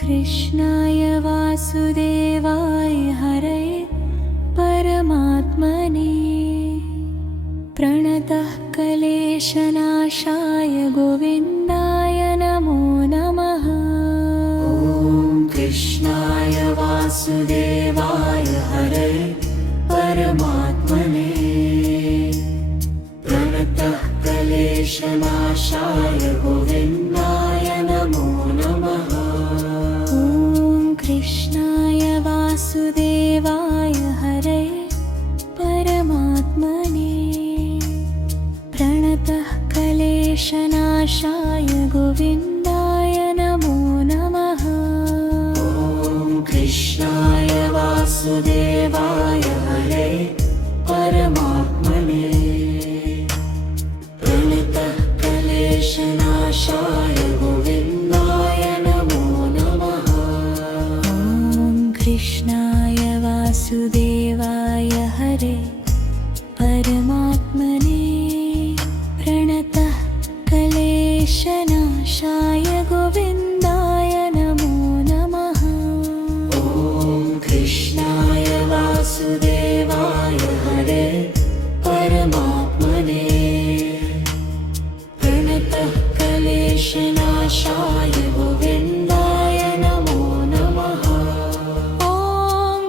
कृष्णाय वासुदेवाय हरे परमात्मने प्रणतः क्लेशनाशाय गोविन्दाय नमो नमः। कृष्णाय वासुदेवाय हरे परमात्मने प्रणतः क्लेशनाशाय गोविन्दाय नमो नमः। कृष्णाय वासुदेवाय हरे परमात्मने प्रणतः क्लेशनाशाय गोविन्दाय नमो नमः। कृष्णाय वासुदेवाय हरे परमात्मने प्रणतः क्लेशनाशाय गोविन्दाय नमो नमः। कृष्णाय वासुदेवाय हरे परमात्मने प्रणतः क्लेशनाशाय गोविन्दाय नमो नमः। कृष्णाय वासुदेवाय हरे परमात्मने प्रणतः क्लेशनाशाय गोविन्दाय नमो नमः।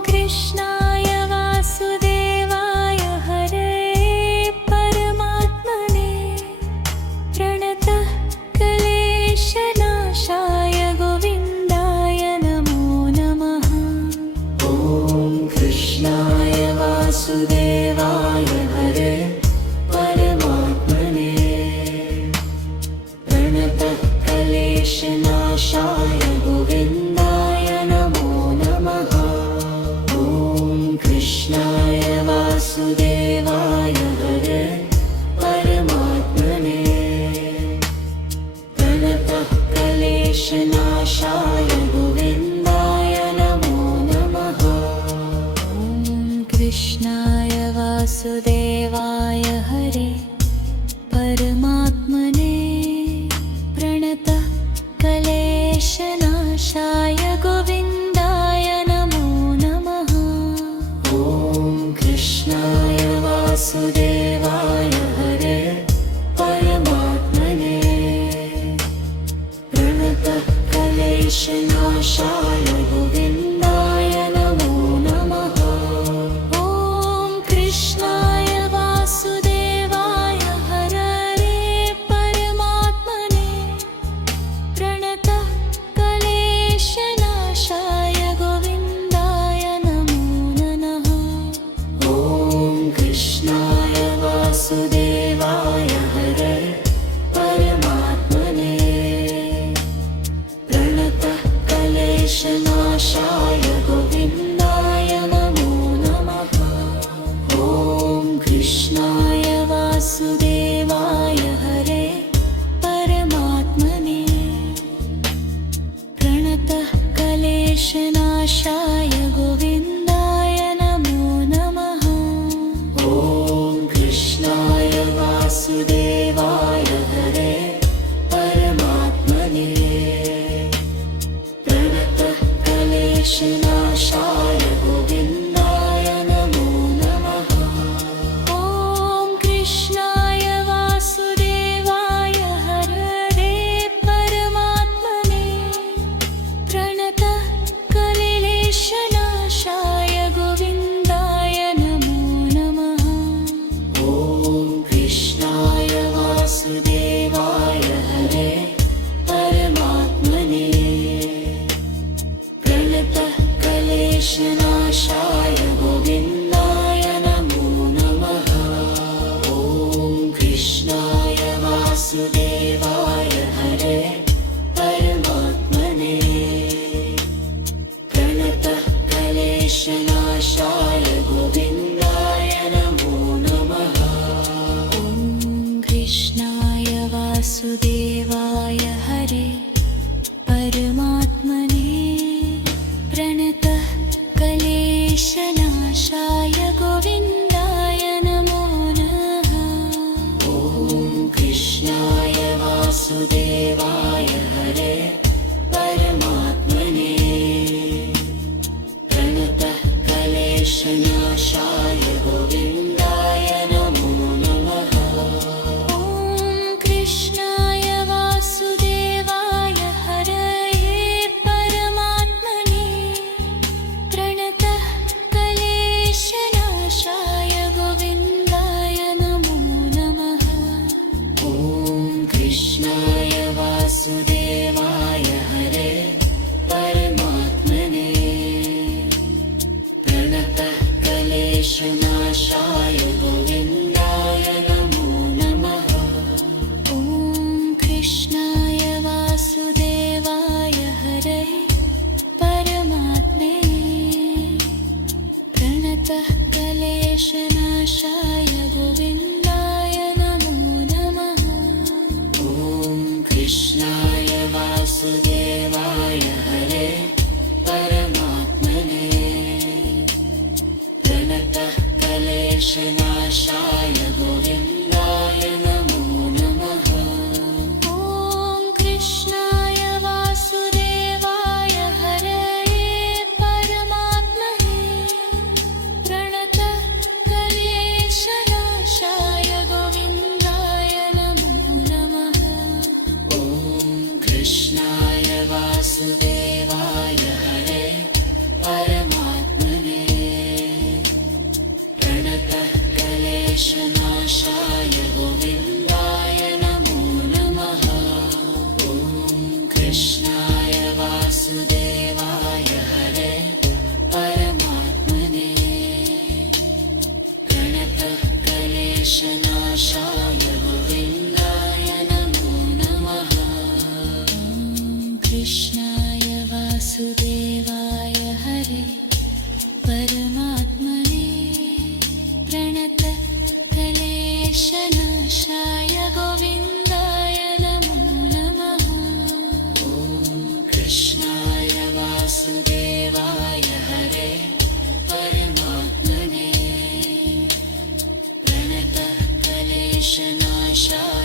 कृष्णाय वासुदेवाय हरे परमात्मने प्रणतः क्लेशनाशाय गोविन्दाय नमो नमः। कृष्णाय वासुदेवाय हरे परमात्मने प्रणतः क्लेशनाशाय गोविन्दाय नमो नमः। कृष्णाय वासुदेवाय हरे परमात्मने प्रणतः क्लेशनाशाय गोविन्दाय नमो नमः। कृष्णाय वासुदेवाय हरे परमात्मने प्रणतः क्लेशनाशाय गोविन्दाय नमो नमः। कृष्णाय वासुदेवाय हरे परमात्मने प्रणतः क्लेशनाशाय गोविन्दाय नमो नमः। कृष्णाय वासुदेवाय हरे परमात्मने प्रणतः क्लेशनाशाय गोविन्दाय नमो नमः। कृष्णाय वासुदेवाय हरे परमात्मने प्रणतः क्लेशनाशाय गोविन्दाय नमो नमः। कृष्णाय वासुदेवाय हरे परमात्मने प्रणतः क्लेशनाशाय गोविन्दाय नमो नमः। कृष्णाय वासुदेवाय हरे परमात्मने प्रणतः क्लेशनाशाय गोविन्दाय नमो नमः। कृष्णाय वासुदेवाय हरे परमात्मने प्रणतः क्लेशनाशाय गोविन्दाय नमो नमः। कृष्णाय वासुदेवाय हरे परमात्मने प्रणतः क्लेशनाशाय गोविन्दाय नमो नमः। कृष्णाय वासुदेवाय हरे परमात्मने प्रणतः क्लेशनाशाय गोविन्दाय नमो नमः। कृष्णाय वासुदेवाय हरे परमात्मने प्रणतः क्लेशनाशाय गोविन्दाय नमो नमः। वासुदेवाय हरे परमात्मने प्रणतः क्लेशनाशाय गोविन्दाय नमो नमः ॐ कृष्णाय वासुदेवाय हरये परमात्मने प्रणतः क्लेशनाशाय गोविन्दाय नमो नमः ॐ कृष्णाय वासुदेवाय हरे परमात्मने प्रणतः क्लेशनाशाय गोविन्दाय नमो नमः ॐ कृष्णाय वासुदेवाय हरे परमात्मने प्रणतः क्लेशनाशाय गोविन्दाय नमो नमः कृष्णाय वासुदेवाय हरे परमात्मने प्रणतः क्लेशनाशाय गोविन्दाय नमो नमः ॐ कृष्णाय वासुदेवाय हरे परमात्मने प्रणतः क्लेशनाशाय